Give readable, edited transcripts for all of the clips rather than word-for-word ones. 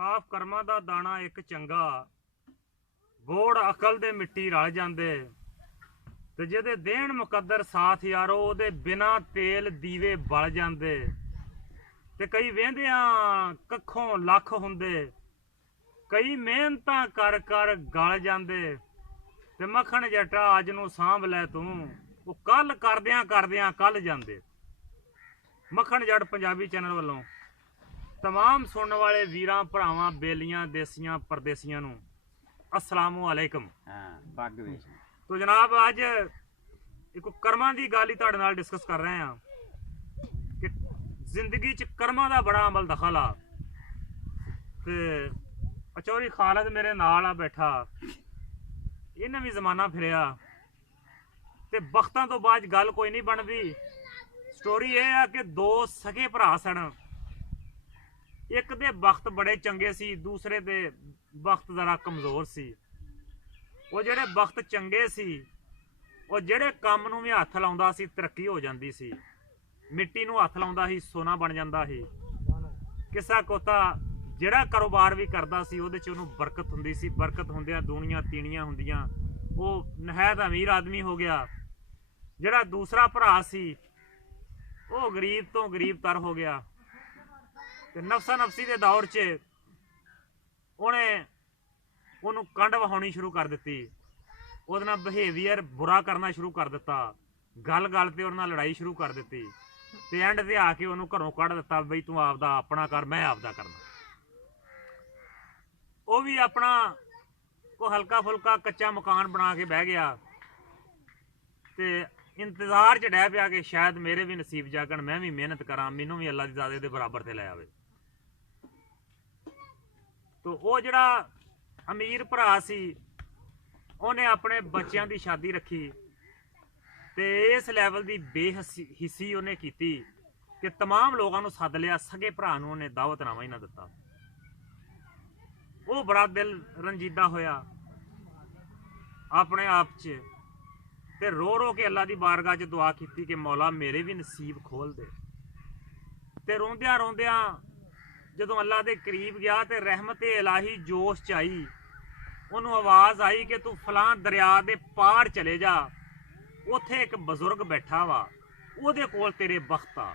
ਕਾਫ ਕਰਮਾਂ ਦਾ ਦਾਣਾ ਇੱਕ ਚੰਗਾ, ਗੋੜ ਅਕਲ ਦੇ ਮਿੱਟੀ ਰਲ ਜਾਂਦੇ, ਤੇ ਜਿਹਦੇ ਦੇਣ ਮੁਕੱਦਰ ਸਾਥ ਯਾਰੋ ਉਹਦੇ ਬਿਨਾ ਤੇਲ ਦੀਵੇ ਬਲ ਜਾਂਦੇ। ਤੇ ਕਈ ਵਹਿੰਦਿਆਂ ਕੱਖੋਂ ਲੱਖ ਹੁੰਦੇ, ਕਈ ਮਿਹਨਤਾਂ ਕਰ ਕਰ ਗਲ ਜਾਂਦੇ। ਤੇ ਮੱਖਣ ਜੱਟਾ ਅੱਜ ਨੂੰ ਸਾਂਭ ਲੈ ਤੂੰ, ਉਹ ਕੱਲ ਕਰਦਿਆਂ ਕਰਦਿਆਂ ਕੱਲ ਜਾਂਦੇ। ਮੱਖਣ ਜੱਟ ਪੰਜਾਬੀ ਚੈਨਲ ਵੱਲੋਂ तमाम सुनने वाले वीरां भरावां बेलियां देसियां परदेसियां नूं अस्सलामु अलैकुम। तो जनाब अज एक कर्मां दी गल ही तुहाडे नाल डिस्कस कर रहे हैं कि जिंदगी च कर्मां दा बड़ा अमल दखल आ। ते अचौरी खालद मेरे नाल आ बैठा, इन्हें भी जमाना फिरिया ते बख्तां तो बाद गल कोई नहीं बनदी। स्टोरी ये है कि दो सगे भरा सन, एक दे वक्त बड़े चंगे सी, दूसरे दे वक्त जरा कमजोर सी। वो जेड़े वक्त चंगे सी वो जेड़े काम नूं भी हथ लाउंदा सी तरक्की हो जांदी सी, मिट्टी नूं हथ लाउंदा सी सोना बन जांदा सी। किसा कोता जेड़ा कारोबार भी करदा सी उहदे च उहनूं बरकत हुंदी सी, बरकत हुंदियां दूनियां तीनियां हुंदियां, वो नहायत अमीर आदमी हो गया। जेड़ा दूसरा भरा सी वो गरीब तो गरीब तर हो गया। ते नफसा नफसी के दौर च उन्हें उन्होंने कंड वहाउनी शुरू कर दी, उहदे नाल बिहेवियर बुरा करना शुरू कर दिता, गल गल ते उहदे नाल लड़ाई शुरू कर दी। ते एंड ते आके उन्होंने घरों कढ़ दिता, बई तू आपदा अपना कर, मैं आपदा करना। वो भी अपना को हल्का फुल्का कच्चा मकान बना के बह गया ते इंतजार च डह पिया कि शायद मेरे भी नसीब जागन, मैं भी मेहनत करा, मैनू भी अल्लाह दी ज़ादे दे बराबर ते लै आवे। तो वो जड़ा अमीर भरा सी उन्हें अपने बच्चों की शादी रखी ते इस लैवल की बेहिस्सी उन्हें की कि तमाम लोगों को सद लिया, सगे भरा उन्हें दावतनामा ही ना दिता। वो बड़ा दिल रंजीदा होया अपने आप च ते रो रो के अल्लाह की बारगाह च दुआ की कि मौला मेरे भी नसीब खोल दे। ते रोंदियां रोंदियां जदों अल्लाह के करीब गया तो रहमत इलाही जोश च आई, उन्होंने आवाज़ आई कि तू फलां दरिया के पार चले जा, उत्थे एक बजुर्ग बैठा वा, उहदे कोल तेरे बख्त आ।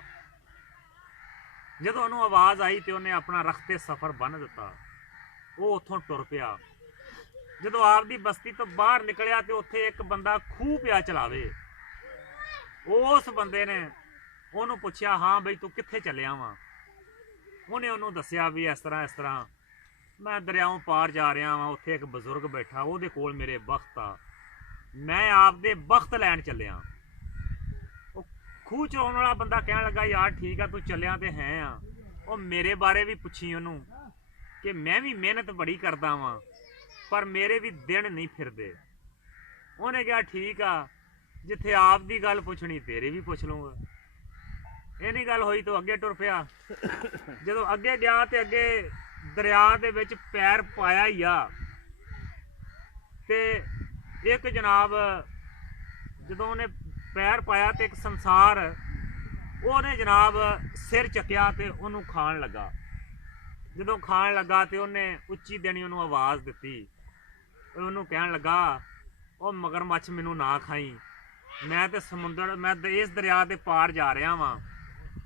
जदों उन्होंने आवाज़ आई तो उन्हें अपना रखते सफ़र बन दिता, वो उत्थों टुर पिया। जदों आपदी बस्ती तो बाहर निकलिया तो उत्थे एक बंदा खूह पिया चलावे। उस बंदे ने उन्होंने पूछया, हाँ बई तू कित्थे चलिया वा? उन्हें उन्होंने दसिया भी इस तरह मैं दरियाओं पार जा रहा वा, उत्थे एक बजुर्ग बैठा, उहदे कोल मेरे बख्त आ, मैं आपदे बख्त लैन चलिया। खूह चलाउण वाला बंदा कहण लगा, यार ठीक है तू चलिया तो है आ, वो मेरे बारे भी पुछी उन्होंने कि मैं भी मेहनत बड़ी करदा वा पर मेरे भी दिन नहीं फिरदे। उन्हें कहा ठीक आ, जिथे आप दी गल पुछनी तेरे भी पुछ लूँगा। इन्नी गल होई तो अगे टुर पिया। जदों अगे गया तो अगे दरिया दे विच पैर पाया ही आ ते एक जनाब जदों उन्हें पैर पाया तो एक संसार उन्हें जनाब सिर चकिया तो उन्होंने खाण लगा। जदों खाण लगा तो उन्हें उच्ची देनी उन्होंने आवाज़ दी, उन्होंने कहण लगा, ओ मगरमच्छ मैनू ना खाई, मैं तो समुंदर मैं इस दरिया के पार जा रहा वा,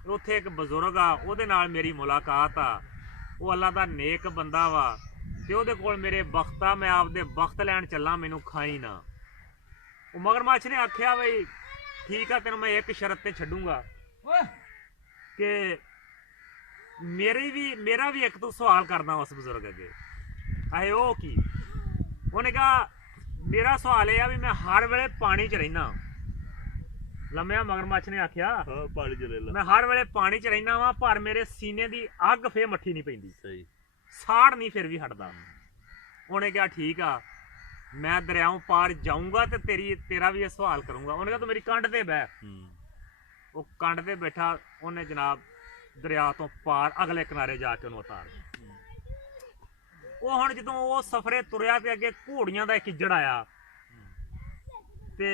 उत्थे एक बजुर्ग आ, उहदे नाल मेरी मुलाकात आ, वो अल्लाह दा नेक बंदा वा ते उहदे कोल मेरे बख्त आ, मैं आपदे बख्त लैन चला, मैनू खाई ना। वो मगरमच्छ ने आख्या बई ठीक है तेन मैं एक शरत ते छड्डूंगा कि मेरा भी एक तू सवाल करना उस बजुर्ग अगे। आए ओ की? उन्हें कहा मेरा सवाल यह है भी मैं हर वेले पानी च रहिना। लम्या मगरमच्छ ने आख्या मैं हर वेले पानी च रहिना वा पर मेरे सीने की अग फिर मट्ठी नहीं पैंदी, साड़ नहीं फिर भी हटदा। उन्हें कहा ठीक आ, मैं दरियाओं पार जाऊंगा तो तेरा भी ये सवाल करूंगा। उन्हें कहा तो मेरी कंड ते बह। वो कंड ते बैठा, उन्हें जनाब दरिया तो पार अगले किनारे जाके उन्होंने उतार। वो हुण जदों वो सफरे तुरया तो अगे घोड़ियां दा एक इज्जड़ आया ते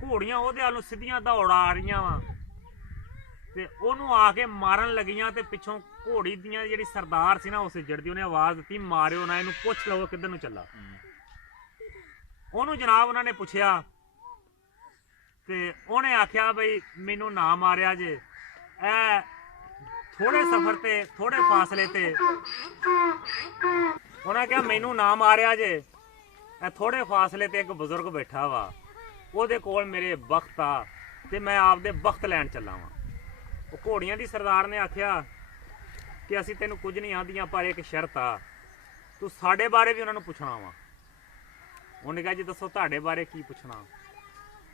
घोड़ियां उहदे वालों सीधियां दौड़ आ रही वा ਤੇ ਉਹਨੂੰ ਆ ਕੇ ਮਾਰਨ ਲੱਗੀਆਂ ਤੇ ਪਿੱਛੋਂ ਘੋੜੀ ਦੀਆਂ ਜਿਹੜੀ ਸਰਦਾਰ ਸੀ ਨਾ ਉਸ ਜੜਦੀ ਉਹਨੇ ਆਵਾਜ਼ ਦਿੱਤੀ ਮਾਰਿਓ ਨਾ ਇਹਨੂੰ, ਪੁੱਛ ਲਓ ਕਿੱਧਰ ਨੂੰ ਚੱਲਾ। ਉਹਨੂੰ ਜਨਾਬ ਉਹਨਾਂ ਨੇ ਪੁੱਛਿਆ ਤੇ ਉਹਨੇ ਆਖਿਆ ਬਈ ਮੈਨੂੰ ਨਾ ਮਾਰਿਆ ਜੇ, ਇਹ ਥੋੜੇ ਸਫ਼ਰ ਤੇ ਥੋੜੇ ਫਾਸਲੇ ਤੇ, ਉਹਨਾਂ ਕਿਹਾ ਮੈਨੂੰ ਨਾ ਮਾਰਿਆ ਜੇ, ਇਹ ਥੋੜੇ ਫਾਸਲੇ ਤੇ ਇੱਕ ਬਜ਼ੁਰਗ ਬੈਠਾ ਵਾ, ਉਹਦੇ ਕੋਲ ਮੇਰੇ ਬਖਤ ਆ ਤੇ ਮੈਂ ਆਪਦੇ ਬਖਤ ਲੈਣ ਚੱਲਾ ਵਾਂ। ਉਹ ਘੋੜੀਆਂ ਦੀ ਸਰਦਾਰ ਨੇ ਆਖਿਆ ਕਿ ਅਸੀਂ ਤੈਨੂੰ ਕੁਝ ਨਹੀਂ ਆਂਦੀਆਂ, ਪਰ ਇੱਕ ਸ਼ਰਤ ਆ, ਤੂੰ ਸਾਡੇ ਬਾਰੇ ਵੀ ਉਹਨਾਂ ਨੂੰ ਪੁੱਛਣਾ ਵਾ। ਉਹਨੇ ਕਿਹਾ ਜੀ ਦੱਸੋ ਤੁਹਾਡੇ ਬਾਰੇ ਕੀ ਪੁੱਛਣਾ?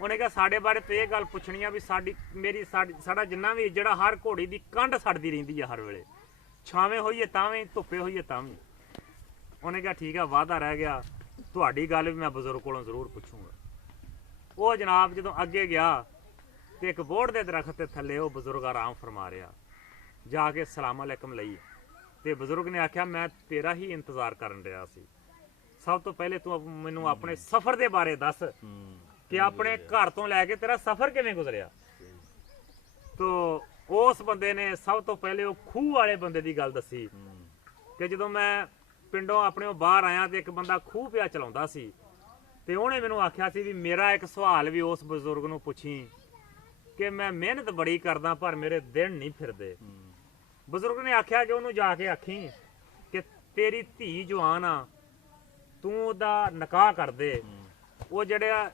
ਉਹਨੇ ਕਿਹਾ ਸਾਡੇ ਬਾਰੇ ਤੇ ਇਹ ਗੱਲ ਪੁੱਛਣੀ ਆ ਵੀ ਸਾਡਾ ਜਿੰਨਾ ਵੀ ਜਿਹੜਾ ਹਰ ਘੋੜੀ ਦੀ ਕੰਡ ਸੜਦੀ ਰਹਿੰਦੀ ਆ ਹਰ ਵੇਲੇ, ਛਾਵੇਂ ਹੋਈਏ ਤਾਂ ਵੀ, ਧੁੱਪੇ ਹੋਈਏ ਤਾਂ ਵੀ। ਉਹਨੇ ਕਿਹਾ ਠੀਕ ਆ, ਵਾਅਦਾ ਰਹਿ ਗਿਆ, ਤੁਹਾਡੀ ਗੱਲ ਵੀ ਮੈਂ ਬਜ਼ੁਰਗ ਕੋਲੋਂ ਜ਼ਰੂਰ ਪੁੱਛੂੰਗਾ। ਉਹ ਜਨਾਬ ਜਦੋਂ ਅੱਗੇ ਗਿਆ ਤੇ ਇੱਕ ਬੋੜ ਦੇ ਦਰਖਤ ਦੇ ਥੱਲੇ ਉਹ ਬਜ਼ੁਰਗ ਆਰਾਮ ਫਰਮਾ ਰਿਹਾ, ਜਾ ਕੇ ਸਲਾਮ ਅਲੈਕਮ ਲਈ ਤੇ ਬਜ਼ੁਰਗ ਨੇ ਆਖਿਆ ਮੈਂ ਤੇਰਾ ਹੀ ਇੰਤਜ਼ਾਰ ਕਰਨ ਰਿਹਾ ਸੀ, ਸਭ ਤੋਂ ਪਹਿਲੇ ਤੂੰ ਮੈਨੂੰ ਆਪਣੇ ਸਫ਼ਰ ਦੇ ਬਾਰੇ ਦੱਸ ਕਿ ਆਪਣੇ ਘਰ ਤੋਂ ਲੈ ਕੇ ਤੇਰਾ ਸਫ਼ਰ ਕਿਵੇਂ ਗੁਜ਼ਰਿਆ। ਤੋ ਉਸ ਬੰਦੇ ਨੇ ਸਭ ਤੋਂ ਪਹਿਲੇ ਉਹ ਖੂਹ ਵਾਲੇ ਬੰਦੇ ਦੀ ਗੱਲ ਦੱਸੀ ਕਿ ਜਦੋਂ ਮੈਂ ਪਿੰਡੋਂ ਆਪਣੇ ਬਾਹਰ ਆਇਆ ਤੇ ਇੱਕ ਬੰਦਾ ਖੂਹ ਪਿਆ ਚਲਾਉਂਦਾ ਸੀ ਤੇ ਉਹਨੇ ਮੈਨੂੰ ਆਖਿਆ ਸੀ ਵੀ ਮੇਰਾ ਇੱਕ ਸਵਾਲ ਵੀ ਉਸ ਬਜ਼ੁਰਗ ਨੂੰ ਪੁੱਛੀ ਕਿ ਮੈਂ ਮਿਹਨਤ ਬੜੀ ਕਰਦਾ ਪਰ ਮੇਰੇ ਦਿਨ ਨਹੀਂ ਫਿਰਦੇ। ਬਜ਼ੁਰਗ ਨੇ ਆਖਿਆ ਕਿ ਉਹਨੂੰ ਜਾ ਕੇ ਆਖੀ ਕਿ ਤੇਰੀ ਧੀ ਜਵਾਨ ਆ, ਤੂੰ ਉਹਦਾ ਨਿਕਾਹ ਕਰ ਦੇ। ਉਹ ਜਿਹੜਾ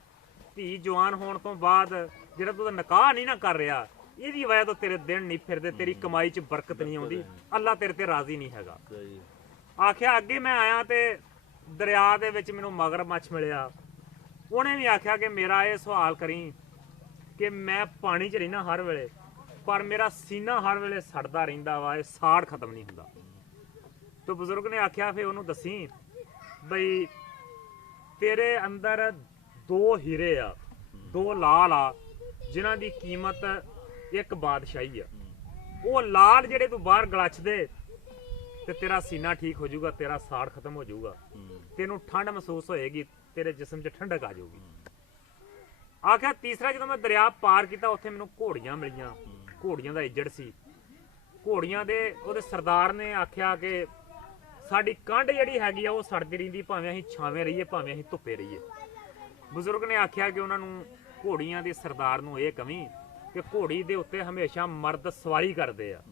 ਧੀ ਜਵਾਨ ਹੋਣ ਤੋਂ ਬਾਅਦ ਜਿਹੜਾ ਤੂੰ ਉਹਦਾ ਨਿਕਾਹ ਨਹੀਂ ਨਾ ਕਰ ਰਿਹਾ, ਇਹਦੀ ਵਜ੍ਹਾ ਤੋਂ ਤੇਰੇ ਦਿਨ ਨਹੀਂ ਫਿਰਦੇ, ਤੇਰੀ ਕਮਾਈ 'ਚ ਬਰਕਤ ਨਹੀਂ ਆਉਂਦੀ, ਅੱਲਾ ਤੇਰੇ ਤੇ ਰਾਜ਼ੀ ਨਹੀਂ ਹੈਗਾ। ਆਖਿਆ ਅੱਗੇ ਮੈਂ ਆਇਆ ਤੇ ਦਰਿਆ ਦੇ ਵਿੱਚ ਮੈਨੂੰ ਮਗਰਮੱਛ ਮਿਲਿਆ, ਉਹਨੇ ਵੀ ਆਖਿਆ ਕਿ ਮੇਰਾ ਇਹ ਸਵਾਲ ਕਰੀ ਕਿ ਮੈਂ ਪਾਣੀ 'ਚ ਰਹਿਣਾ ਹਰ ਵੇਲੇ, ਪਰ ਮੇਰਾ ਸੀਨਾ ਹਰ ਵੇਲੇ ਸੜਦਾ ਰਹਿੰਦਾ ਵਾ, ਇਹ ਸਾੜ ਖਤਮ ਨਹੀਂ ਹੁੰਦਾ। ਤੇ ਬਜ਼ੁਰਗ ਨੇ ਆਖਿਆ ਫਿਰ ਉਹਨੂੰ ਦੱਸੀ ਬਈ ਤੇਰੇ ਅੰਦਰ ਦੋ ਹੀਰੇ ਆ, ਦੋ ਲਾਲ ਆ, ਜਿਨ੍ਹਾਂ ਦੀ ਕੀਮਤ ਇੱਕ ਬਾਦਸ਼ਾਹੀ ਆ। ਉਹ ਲਾਲ ਜਿਹੜੇ ਤੂੰ ਬਾਹਰ ਗਲੱਛ ਦੇ ਤੇ ਤੇਰਾ ਸੀਨਾ ਠੀਕ ਹੋ ਜਾਊਗਾ, ਤੇਰਾ ਸਾੜ ਖਤਮ ਹੋ ਜਾਊਗਾ, ਤੈਨੂੰ ਠੰਡ ਮਹਿਸੂਸ ਹੋਏਗੀ, ਤੇਰੇ ਜਿਸਮ 'ਚ ਠੰਡਕ ਆ ਜਾਊਗੀ। ਆਖਿਆ ਤੀਸਰਾ ਜਦੋਂ ਮੈਂ ਦਰਿਆ ਪਾਰ ਕੀਤਾ ਉੱਥੇ ਮੈਨੂੰ ਘੋੜੀਆਂ ਮਿਲੀਆਂ, ਘੋੜੀਆਂ ਦਾ ਇੱਜੜ ਸੀ। ਘੋੜੀਆਂ ਦੇ ਉਹਦੇ ਸਰਦਾਰ ਨੇ ਆਖਿਆ ਕਿ ਸਾਡੀ ਕੰਡ ਜਿਹੜੀ ਹੈਗੀ ਆ ਉਹ ਸੜਦੀ ਰਹਿੰਦੀ, ਭਾਵੇਂ ਅਸੀਂ ਛਾਵੇਂ ਰਹੀਏ ਭਾਵੇਂ ਅਸੀਂ ਧੁੱਪੇ ਰਹੀਏ। ਬਜ਼ੁਰਗ ਨੇ ਆਖਿਆ ਕਿ ਉਹਨਾਂ ਨੂੰ ਘੋੜੀਆਂ ਦੇ ਸਰਦਾਰ ਨੂੰ ਇਹ ਕਵੀਂ ਕਿ ਘੋੜੀ ਦੇ ਉੱਤੇ ਹਮੇਸ਼ਾ ਮਰਦ ਸਵਾਰੀ ਕਰਦੇ ਆ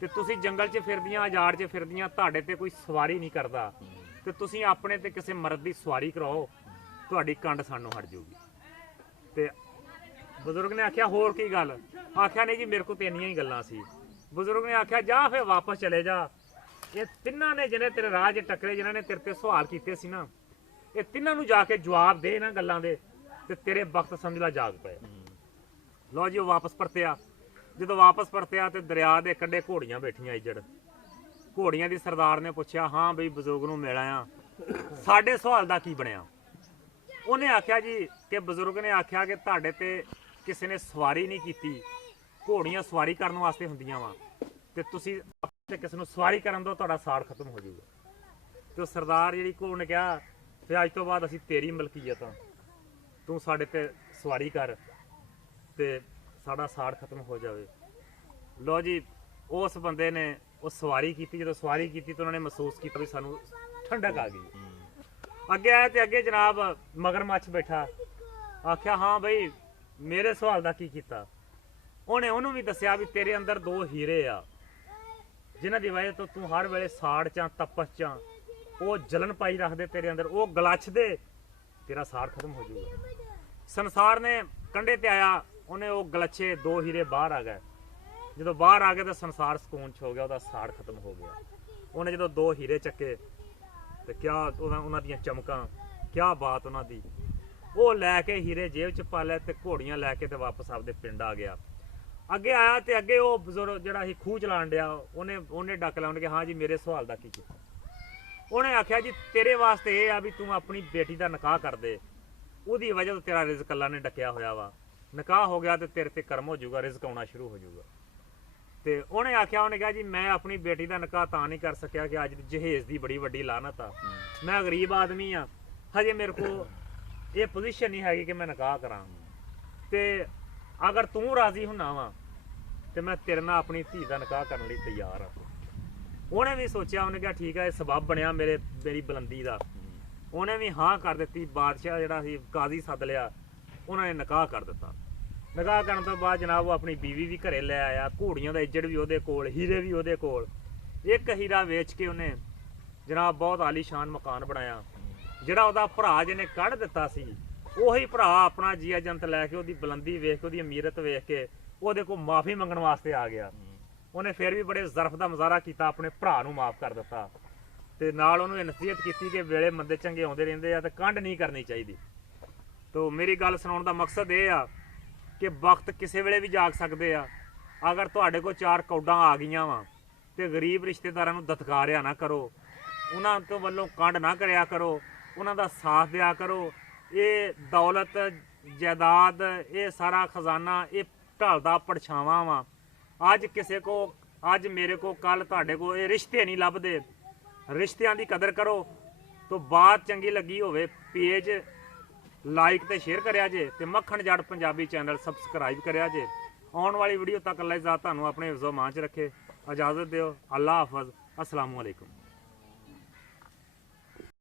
ਤੇ ਤੁਸੀਂ ਜੰਗਲ 'ਚ ਫਿਰਦੀਆਂ, ਆਜ਼ਾਦ 'ਚ ਫਿਰਦੀਆਂ, ਤੁਹਾਡੇ ਤੇ ਕੋਈ ਸਵਾਰੀ ਨਹੀਂ ਕਰਦਾ, ਤੇ ਤੁਸੀਂ ਆਪਣੇ ਤੇ ਕਿਸੇ ਮਰਦ ਦੀ ਸਵਾਰੀ ਕਰਾਓ, ਤੁਹਾਡੀ ਕੰਡ ਸਾਨੂੰ ਹਟ ਜਾਊਗੀ। ਤੇ ਬਜ਼ੁਰਗ ਨੇ ਆਖਿਆ ਹੋਰ ਕੀ ਗੱਲ? ਆਖਿਆ ਨਹੀਂ ਜੀ ਮੇਰੇ ਕੋਲ ਤੇ ਇੰਨੀਆਂ ਹੀ ਗੱਲਾਂ ਸੀ। ਬਜ਼ੁਰਗ ਨੇ ਆਖਿਆ ਜਾ ਫਿਰ ਵਾਪਸ ਚਲੇ ਜਾ, ਇਹ ਤਿੰਨਾਂ ਨੇ ਜਿਹਨੇ ਤੇਰੇ ਰਾਹ 'ਚ ਟੱਕਰੇ, ਜਿਨ੍ਹਾਂ ਨੇ ਤੇਰੇ ਤੇ ਸਵਾਲ ਕੀਤੇ ਸੀ ਨਾ, ਇਹ ਤਿੰਨਾਂ ਨੂੰ ਜਾ ਕੇ ਜਵਾਬ ਦੇ ਇਹਨਾਂ ਗੱਲਾਂ ਦੇ ਤੇ ਤੇਰੇ ਵਕਤ ਸਮਝ ਲਾ ਜਾਗ ਪਏ। ਲਓ ਜੀ ਉਹ ਵਾਪਸ ਪਰਤਿਆ। ਜਦੋਂ ਵਾਪਸ ਪਰਤਿਆ ਤੇ ਦਰਿਆ ਦੇ ਕੰਢੇ ਘੋੜੀਆਂ ਬੈਠੀਆਂ ਇੱਜੜ। ਘੋੜੀਆਂ ਦੀ ਸਰਦਾਰ ਨੇ ਪੁੱਛਿਆ ਹਾਂ ਬਈ ਬਜ਼ੁਰਗ ਨੂੰ ਮਿਲ ਆਇਆ, ਸਾਡੇ ਸਵਾਲ ਦਾ ਕੀ ਬਣਿਆ? ਉਹਨੇ ਆਖਿਆ ਜੀ ਕਿ ਬਜ਼ੁਰਗ ਨੇ ਆਖਿਆ ਕਿ ਤੁਹਾਡੇ ਤੇ ਕਿਸੇ ਨੇ ਸਵਾਰੀ ਨਹੀਂ ਕੀਤੀ, ਘੋੜੀਆਂ ਸਵਾਰੀ ਕਰਨ ਵਾਸਤੇ ਹੁੰਦੀਆਂ ਵਾ, ਤੇ ਤੁਸੀਂ ਤੇ ਕਿਸੇ ਨੂੰ ਸਵਾਰੀ ਕਰਨ ਦੋ ਤੁਹਾਡਾ ਸਾੜ ਖਤਮ ਹੋ ਜਾਊਗਾ। ਤੇ ਸਰਦਾਰ ਜਿਹੜੀ ਘੋੜ ਨੇ ਕਿਹਾ ਤੇ ਅੱਜ ਤੋਂ ਬਾਅਦ ਅਸੀਂ ਤੇਰੀ ਮਲਕੀਅਤ ਆ, ਤੂੰ ਸਾਡੇ ਤੇ ਸਵਾਰੀ ਕਰ ਤੇ ਸਾਡਾ ਸਾੜ ਖਤਮ ਹੋ ਜਾਵੇ। ਲੋ ਜੀ ਉਸ ਬੰਦੇ ਨੇ ਉਹ ਸਵਾਰੀ ਕੀਤੀ। ਜਦੋਂ ਸਵਾਰੀ ਕੀਤੀ ਤਾਂ ਉਹਨਾਂ ਨੇ ਮਹਿਸੂਸ ਕੀਤਾ ਵੀ ਸਾਨੂੰ ਠੰਡਕ ਆ ਗਈ। ਅੱਗੇ ਆਇਆ ਤੇ ਅੱਗੇ ਜਨਾਬ ਮਗਰਮੱਛ ਬੈਠਾ। ਆਖਿਆ ਹਾਂ ਬਈ ਮੇਰੇ ਸਵਾਲ ਦਾ ਕੀ ਕੀਤਾ? ਉਹਨੇ ਉਹਨੂੰ ਵੀ ਦੱਸਿਆ ਵੀ ਤੇਰੇ ਅੰਦਰ ਦੋ ਹੀਰੇ ਆ, ਜਿਨ੍ਹਾਂ ਦੀ ਵਜ੍ਹਾ ਤੋਂ ਤੂੰ ਹਰ ਵੇਲੇ ਸਾੜ ਚਾਂ ਤਪਸ ਚਾਂ, ਉਹ ਜਲਨ ਪਾਈ ਰੱਖਦੇ ਤੇਰੇ ਅੰਦਰ, ਉਹ ਗਲੱਛ ਦੇ, ਤੇਰਾ ਸਾੜ ਖਤਮ ਹੋ ਜਾਊਗਾ। ਸੰਸਾਰ ਨੇ ਕੰਢੇ ਤੇ ਆਇਆ, ਉਹਨੇ ਉਹ ਗਲੱਛੇ ਦੋ ਹੀਰੇ ਬਾਹਰ ਆ ਗਏ। ਜਦੋਂ ਬਾਹਰ ਆ ਗਏ ਤਾਂ ਸੰਸਾਰ ਸਕੂਨ 'ਚ ਹੋ ਗਿਆ, ਉਹਦਾ ਸਾੜ ਖਤਮ ਹੋ ਗਿਆ। ਉਹਨੇ ਜਦੋਂ ਦੋ ਹੀਰੇ ਚੱਕੇ ਤੇ ਕਿਆ ਉਹਨਾਂ ਦੀਆਂ ਚਮਕਾਂ, ਕਿਆ ਬਾਤ ਉਹਨਾਂ ਦੀ। ਉਹ ਲੈ ਕੇ ਹੀਰੇ ਜੇਬ 'ਚ ਪਾ ਲਏ ਤੇ ਘੋੜੀਆਂ ਲੈ ਕੇ ਤੇ ਵਾਪਸ ਆਪਦੇ ਪਿੰਡ ਆ ਗਿਆ। ਅੱਗੇ ਆਇਆ ਤੇ ਅੱਗੇ ਉਹ ਬਜ਼ੁਰਗ ਜਿਹੜਾ ਸੀ ਖੂਹ ਚਲਾਣ ਡਿਆ, ਉਹਨੇ ਡੱਕ ਲਾਉਣ ਕੇ ਹਾਂ ਜੀ ਮੇਰੇ ਸਵਾਲ ਦਾ ਕੀ ਕੀਤਾ? ਉਹਨੇ ਆਖਿਆ ਜੀ ਤੇਰੇ ਵਾਸਤੇ ਇਹ ਆ ਵੀ ਤੂੰ ਆਪਣੀ ਬੇਟੀ ਦਾ ਨਿਕਾਹ ਕਰ ਦੇ, ਉਹਦੀ ਵਜ੍ਹਾ ਤੋਂ ਤੇਰਾ ਰਿਜ਼ਕ ਅੱਲਾ ਨੇ ਡੱਕਿਆ ਹੋਇਆ ਵਾ, ਨਿਕਾਹ ਹੋ ਗਿਆ ਤੇ ਤੇਰੇ ਤੇ ਕਰਮ ਹੋ ਜਾਊਗਾ, ਰਿਜ਼ਕ ਆਉਣਾ ਸ਼ੁਰੂ ਹੋ ਜਾਊਗਾ। ਤੇ ਉਹਨੇ ਆਖਿਆ, ਉਹਨੇ ਕਿਹਾ ਜੀ ਮੈਂ ਆਪਣੀ ਬੇਟੀ ਦਾ ਨਿਕਾਹ ਤਾਂ ਨਹੀਂ ਕਰ ਸਕਿਆ ਕਿ ਅੱਜ ਜਹੇਜ਼ ਦੀ ਬੜੀ ਵੱਡੀ ਲਾਨਤ ਆ, ਮੈਂ ਗਰੀਬ ਆਦਮੀ ਆ, ਹਜੇ ਮੇਰੇ ਕੋਲ ਇਹ ਪੋਜੀਸ਼ਨ ਨਹੀਂ ਹੈਗੀ ਕਿ ਮੈਂ ਨਿਕਾਹ ਕਰਾਂ। ਤੇ ਅਗਰ ਤੂੰ ਰਾਜ਼ੀ ਹੁੰਨਾ ਵਾ ਤੇ ਮੈਂ ਤੇਰੇ ਨਾਲ ਆਪਣੀ ਧੀ ਦਾ ਨਿਕਾਹ ਕਰਨ ਲਈ ਤਿਆਰ ਹਾਂ। ਉਹਨੇ ਵੀ ਸੋਚਿਆ, ਉਹਨੇ ਕਿਹਾ ਠੀਕ ਹੈ, ਇਹ ਸਬੱਬ ਬਣਿਆ ਮੇਰੀ ਬੁਲੰਦੀ ਦਾ। ਉਹਨੇ ਵੀ ਹਾਂ ਕਰ ਦਿੱਤੀ। ਬਾਦਸ਼ਾਹ ਜਿਹੜਾ ਸੀ ਕਾਜ਼ੀ ਸੱਦ ਲਿਆ, ਉਹਨਾਂ ਨੇ ਨਿਕਾਹ ਕਰ ਦਿੱਤਾ। ਨਿਕਾਹ ਕਰਨ ਤੋਂ ਬਾਅਦ ਜਨਾਬ ਉਹ ਆਪਣੀ ਬੀਵੀ ਵੀ ਘਰੇ ਲੈ ਆਇਆ, ਘੋੜੀਆਂ ਦਾ ਇੱਜੜ ਵੀ ਉਹਦੇ ਕੋਲ, ਹੀਰੇ ਵੀ ਉਹਦੇ ਕੋਲ। ਇੱਕ ਹੀਰਾ ਵੇਚ ਕੇ ਉਹਨੇ ਜਨਾਬ ਬਹੁਤ ਆਲੀਸ਼ਾਨ ਮਕਾਨ ਬਣਾਇਆ। ਜਿਹੜਾ ਉਹਦਾ ਭਰਾ ਜਿਹਨੇ ਕੱਢ ਦਿੱਤਾ ਸੀ, ਉਹੀ ਭਰਾ ਆਪਣਾ ਜੀਆ ਜੰਤ ਲੈ ਕੇ, ਉਹਦੀ ਬੁਲੰਦੀ ਵੇਖ ਕੇ, ਉਹਦੀ ਅਮੀਰਤ ਵੇਖ ਕੇ ਉਹਦੇ ਕੋਲ ਮਾਫੀ ਮੰਗਣ ਵਾਸਤੇ ਆ ਗਿਆ। ਉਹਨੇ ਫਿਰ ਵੀ ਬੜੇ ਜ਼ਰਫ ਦਾ ਮੁਜ਼ਾਹਰਾ ਕੀਤਾ, ਆਪਣੇ ਭਰਾ ਨੂੰ ਮਾਫ ਕਰ ਦਿੱਤਾ ਤੇ ਨਾਲ ਉਹਨੂੰ ਇਹ ਨਸੀਹਤ ਕੀਤੀ ਕਿ ਵੇਲੇ ਮੰਦੇ ਚੰਗੇ ਆਉਂਦੇ ਰਹਿੰਦੇ ਆ ਤੇ ਕੰਡ ਨਹੀਂ ਕਰਨੀ ਚਾਹੀਦੀ। ਤੋ ਮੇਰੀ ਗੱਲ ਸੁਣਾਉਣ ਦਾ ਮਕਸਦ ਇਹ ਆ ਕਿ ਵਕਤ ਕਿਸੇ ਵੇਲੇ ਵੀ ਜਾਗ ਸਕਦੇ ਆ। ਅਗਰ ਤੁਹਾਡੇ ਕੋਲ 4 ਕੌਡਾਂ ਆ ਗਈਆਂ ਵਾ ਤੇ ਗਰੀਬ ਰਿਸ਼ਤੇਦਾਰਾਂ ਨੂੰ ਦਤਕਾਰਿਆ ਨਾ ਕਰੋ, ਉਹਨਾਂ ਤੋਂ ਵੱਲੋਂ ਕੰਡ ਨਾ ਕਰਿਆ ਕਰੋ, ਉਹਨਾਂ ਦਾ ਸਾਥ ਦਿਆ ਕਰੋ। ਇਹ ਦੌਲਤ ਜਾਇਦਾਦ, ਇਹ ਸਾਰਾ ਖਜ਼ਾਨਾ ਇਹ ਢਲਦਾ ਪਰਛਾਵਾਂ ਵਾ। ਅੱਜ ਕਿਸੇ ਕੋ, ਅੱਜ ਮੇਰੇ ਕੋ, ਕੱਲ ਤੁਹਾਡੇ ਕੋ ਇਹ ਰਿਸ਼ਤੇ ਨਹੀਂ ਲੱਭਦੇ। ਰਿਸ਼ਤਿਆਂ ਦੀ ਕਦਰ ਕਰੋ। ਤੋਂ ਬਾਤ ਚੰਗੀ ਲੱਗੀ ਹੋਵੇ ਪੇਜ ਲਾਈਕ ਤੇ ਸ਼ੇਅਰ ਕਰਿਆ ਜੇ ਤੇ ਮੱਖਣ ਜੱਟ ਪੰਜਾਬੀ ਚੈਨਲ ਸਬਸਕ੍ਰਾਈਬ ਕਰਿਆ ਜੇ। ਆਉਣ ਵਾਲੀ ਵੀਡੀਓ ਤੱਕ ਅੱਲਾਹ ਤੁਹਾਨੂੰ ਆਪਣੇ ਹਿਫਜ਼ੋ ਮਾਨ ਚ ਰੱਖੇ। ਇਜਾਜ਼ਤ ਦਿਓ। ਅੱਲਾਹ ਹਾਫਿਜ਼। ਅਸਲਾਮੁਅਲੈਕੁਮ।